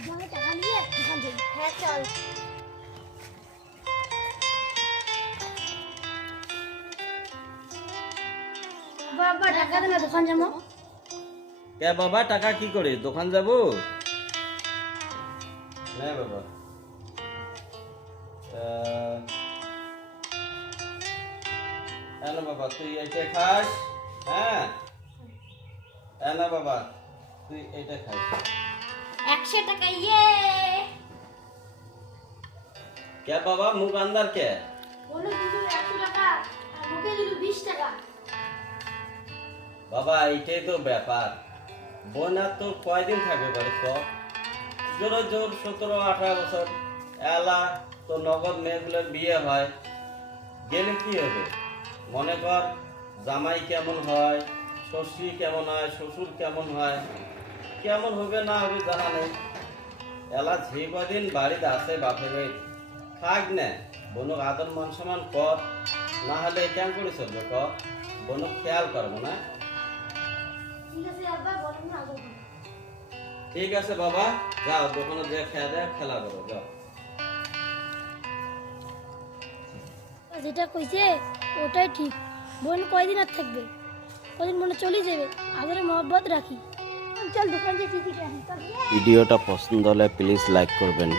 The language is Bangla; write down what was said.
আব্বাকে টাকা নিয়ে দোকান যাই। হ্যাঁ চল। বাবা টাকা দে না দোকান যাবো। কে বাবা টাকা কি করে দোকান যাব না বাবা না বাবা তুই এটা খাস হ্যাঁ না বাবা তুই এটা খাস 100 টাকা ইয়ে। কে বাবা মুখ আন্দার কে বলো দিলু 100 টাকা আর মুখে দিলু 20 টাকা। বাবা এইটাই তো ব্যাপার বোন আর তো কয়দিন থাকবে বাড়ি তো জোর জোর 17-18 বছর এলা তো নগদ মেয়েগুলোর বিয়ে হয় গেলে কি হবে মনে কর জামাই কেমন হয় শ্বশুর কেমন হয় শ্বশুর কেমন হয় কেমন হবে না হবে জানা নেই এলা যে কদিন বাড়িতে আসে বাপের বাড়ি থাক না বোনক আদর মান সম্মান কর না হলে কেন করে চলবে কর বোনক খেয়াল করবো না ঠিক আছে আব্বা বলেন না আগে। ঠিক আছে বাবা যাও দোকানে যে খেয়া দেয় খেলা করো যাও যেটা কইছে ওটাই ঠিক। বোন কয়দিন আর থাকবে কদিন মনে চলে যাবে আদরে মহব্বত রাখি। চল দোকান যে টিকিট আনি। ভিডিওটা পছন্দ হলে প্লিজ লাইক করবেন